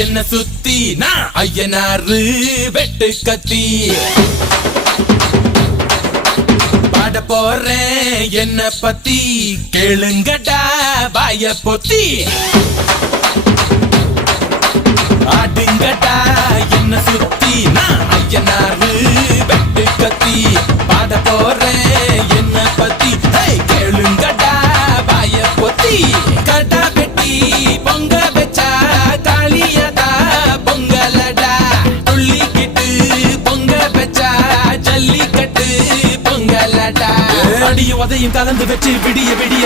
என்ன சுத்தி நான் ஐயனாரு வெட்டு கத்தி பாட போறேன் என்ன பத்தி கேளுங்கடா வாய பொத்தி ஆடுங்கடா என்ன சுத்தி நான் ஐயனாரு வெட்டு கத்தி பாட போறேன் என்ன பத்தி கேளுங்கடா வாய பொத்தி கடா வெட்டி பொங்க வச்சா காளியதா பொங்கலடா துள்ளிக்கிட்டு பொங்க வச்சா ஜல்லிக்கட்டு பொங்கலடா அடியும் உதையும் கலந்து வச்சு விடிய விடிய